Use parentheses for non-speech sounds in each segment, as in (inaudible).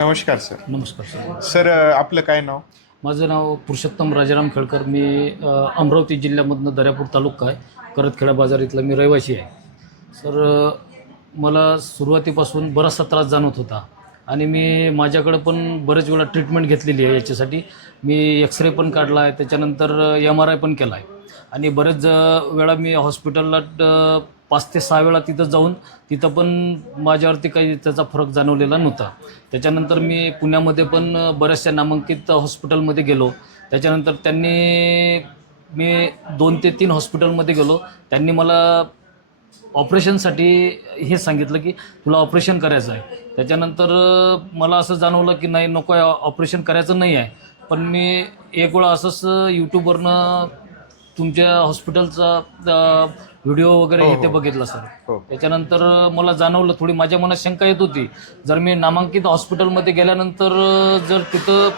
नमस्कार सर. नमस्कार sir. Sir आपलं काय नाव? माझं नाव पुरुषोत्तम राजाराम खेळकर. मी अमरावती जिल्ह्यामधनं दर्यापूर तालुका आहे. करतखेडा बाजार इथला मी रहिवासी आहे. सर मला सुरुवातीपासून बराचसा त्रास जाणवत होता आणि मी माझ्याकडं पण बरेच वेळा ट्रीटमेंट घेतलेली आहे याच्यासाठी. मी एक्सरे पण काढला आहे. त्याच्यानंतर एम आर आय पण केला आहे. आणि बरेच वेळा मी हॉस्पिटलला पाच ते सहा वेळा तिथं जाऊन तिथं पण माझ्यावरती काही त्याचा फरक जाणवलेला नव्हता. त्याच्यानंतर मी पुण्यामध्ये पण बऱ्याचशा नामांकित हॉस्पिटलमध्ये गेलो. त्याच्यानंतर त्यांनी मी दोन ते तीन हॉस्पिटलमध्ये गेलो. त्यांनी मला ऑपरेशनसाठी हे सांगितलं की तुला ऑपरेशन करायचं आहे. त्याच्यानंतर मला असं जाणवलं की नाही नको आहे ऑपरेशन करायचं नाही आहे. पण मी एक वेळा असंच यूट्यूबवरनं तुमच्या हॉस्पिटलचा व्हिडिओ वगैरे हो, इथे हो. बघितला सर. हो. त्याच्यानंतर मला जाणवलं थोडी माझ्या मनात शंका येत होती. जर मी नामांकित हॉस्पिटलमध्ये गेल्यानंतर जर तिथं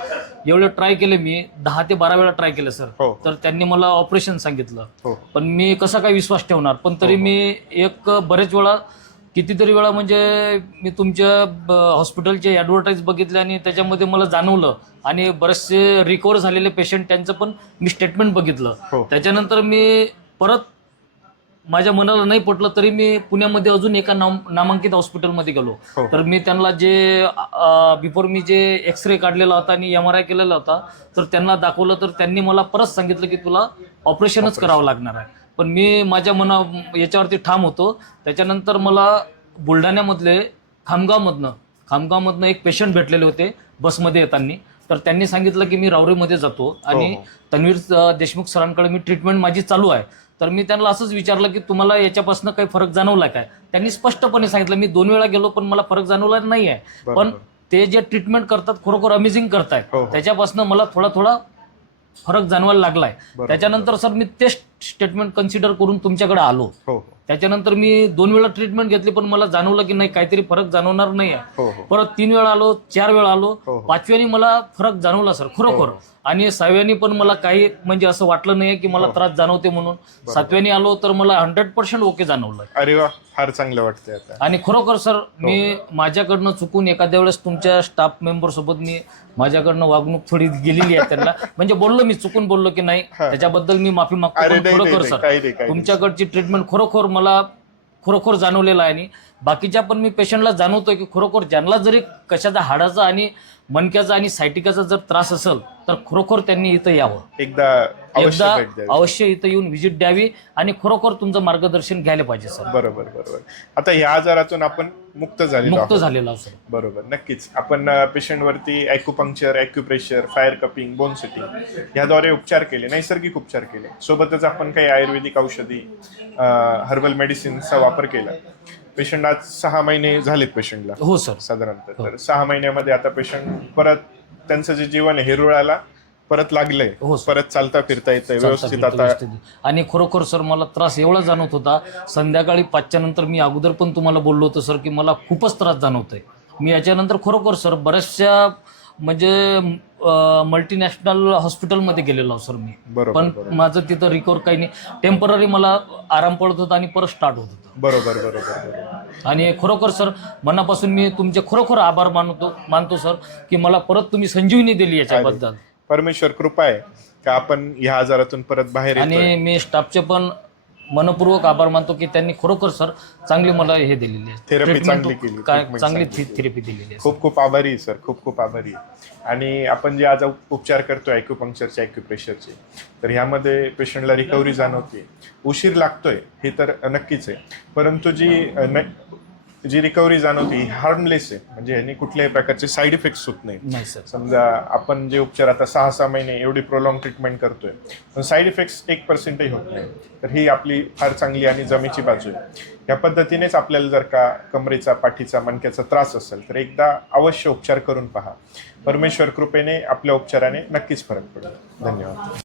एवढे ट्राय केले मी दहा ते बारा वेळा ट्राय केले सर हो. तर त्यांनी मला ऑपरेशन सांगितलं. हो. पण मी कसा काय विश्वास ठेवणार? पण तरी. मी एक बरेच वेळा कितीतरी वेळा म्हणजे मी तुमच्या हॉस्पिटलचे ॲडव्हर्टाईज बघितले आणि त्याच्यामध्ये मला जाणवलं आणि बरेचसे रिकवर झालेले पेशंट त्यांचं पण मी स्टेटमेंट बघितलं. हो. त्याच्यानंतर मी परत माझ्या मनाला नाही पटलं तरी मी पुण्यामध्ये अजून एका नाम नामांकित हॉस्पिटलमध्ये गेलो. हो. तर मी त्यांना जे बिफोर मी जे एक्सरे काढलेला होता आणि एम आर आय केलेला होता तर त्यांना दाखवलं तर त्यांनी मला परत सांगितलं की तुला ऑपरेशनच करावं लागणार आहे. पण मी माझ्या मना याच्यावरती ठाम होतो त्याच्यानंतर मला बुलढाण्यामधले खामगावमधनं खामगावमधनं एक पेशंट भेटलेले होते बसमध्ये येताना तर त्यांनी सांगितलं की मी रावरीमध्ये जातो आणि हो. तन्वीर अ, देशमुख सरांकडे मी ट्रीटमेंट माझी चालू आहे तर मी त्यांना असंच विचारलं की तुम्हाला याच्यापासून काही फरक जाणवला काय त्यांनी स्पष्टपणे सांगितलं मी दोन वेळा गेलो पण मला फरक जाणवला नाही आहे पण. ते जे ट्रीटमेंट करतात खरोखर अमेझिंग करतायत हो, हो. त्याच्यापासून मला थोडा थोडा फरक जाणवायला लागलाय. बरोबर. त्याच्यानंतर सर मी ते स्टेटमेंट कन्सिडर करून तुमच्याकडे आलो. हो. त्याच्यानंतर मी दोन वेळा ट्रीटमेंट घेतली पण मला जाणवलं की नाही काहीतरी फरक जाणवणार नाही आहे हो हो परत तीन वेळा आलो चार वेळा आलो हो, हो. पाचव्यानी मला फरक जाणवला सर खरोखर. आणि सहाव्यानी पण मला काही म्हणजे असं वाटलं नाही की मला. त्रास जाणवते म्हणून सातव्यानी आलो तर मला हंड्रेड पर्सेंट ओके जाणवलं अरे वा फार चांगलं वाटतंय आता आणि खरोखर सर. मी माझ्याकडनं चुकून एखाद्या वेळेस तुमच्या स्टाफ मेंबर सोबत मी माझ्याकडनं वागणूक थोडी गेलेली आहे त्यांना (laughs) म्हणजे बोललो मी चुकून बोललो की नाही. त्याच्याबद्दल मी माफी मागतो अरे पण नाही नाही खरोखर नाही, सर काही नाही काही नाही. तुमच्याकडची ट्रीटमेंट खरोखर मला खरोखर जाणवलेलं आहे आणि बाकीच्या पण मी पेशंटला जाणवतो की खरोखर ज्यांना जरी कशाचा हाडाचा आणि मणक्याचा आणि सायटिकाचा जर त्रास असेल तर खरोखर त्यांनी इथं यावं. एकदा अवश्य एकदा भेट द्यावी. अवश्य इथं येऊन व्हिजिट द्यावी आणि खरोखर तुमचं मार्गदर्शन घ्यायला पाहिजे सर. बरोबर बरोबर. आता ह्या आजारातून आपण मुक्त झालेलो मुक्त आहोत. झालेला आहोत, सर. बरोबर नक्कीच. आपण पेशंट वरती acupuncture acupressure fire cupping bone setting याद्वारे उपचार केले नैसर्गिक उपचार केले. सोबतच आपण काही आयुर्वेदिक औषधी हर्बल मेडिसिनचा वापर केला. पेशंट आज सहा महिने झालेत पेशंटला. हो सर. साधारणतः तर सहा महिन्यामध्ये आता पेशंट परत त्यांचं जे जीवन आहे हे रुळाला परत लागलंय. हो सर. परत चालता फिरता येतंय व्यवस्थित आता. आणि खरोखर सर मला त्रास एवढा जाणवत होता संध्याकाळी पाचच्या नंतर मी अगोदर पण तुम्हाला बोललो होतो सर की मला खूपच त्रास जाणवतोय. मी याच्यानंतर खरोखर सर बऱ्याचशा म्हणजे मल्टीनॅशनल हॉस्पिटलमध्ये गेलेलो सर मी. बरोबर पण बरोबर. माझं तिथं रिकवर काही नाही. टेंपररी मला आराम पडत होता आणि परत स्टार्ट होत होतं. बरोबर बरोबर बरोबर. आणि खरोखर सर मनापासून मी तुमचे खरोखर आभार मानतो मानतो सर की मला परत तुम्ही संजीवनी दिली याच्याबद्दल. परमेश्वर कृपा आहे का आपण ह्या आजारातून परत बाहेर येतोय? आणि मी स्टाफचे पण मनपूर्वक आभार मानतो की त्यांनी खरोखर सर चांगली मला हे दिलेली आहे. Therapy Treatment चांगली केली, काय treatment चांगली चांगली केली. थेरपी दिलेली आहे खूप खूप आभारी आहे सर. खूप खूप आभारी आहे. आणि आपण जे आज उपचार करतोय ॲक्युपंक्चरचे ॲक्युप्रेशरचे तर ह्यामध्ये पेशंटला रिकव्हरी जाणवते उशीर लागतोय हे तर नक्कीच आहे. परंतु जी अ, न- जी रिकव्हरी जाणवते हार्मलेस आहे. म्हणजे ह्यानी कुठल्याही प्रकारचे साईड इफेक्ट्स होत नाही नाही सर समजा आपण जे उपचार आता सहा सहा महिने एवढी प्रोलॉंग ट्रीटमेंट करतोय पण साईड इफेक्ट्स एक पर्सेंटही होत नाही. तर ही आपली फार चांगली आणि जमेची बाजू आहे. या पद्धतीनेच आपल्याला जर का कमरेचा पाठीचा मणक्याचा त्रास असेल तर एकदा अवश्य उपचार करून पहा. परमेश्वर कृपेने आपल्या उपचाराने नक्कीच फरक पडेल. धन्यवाद.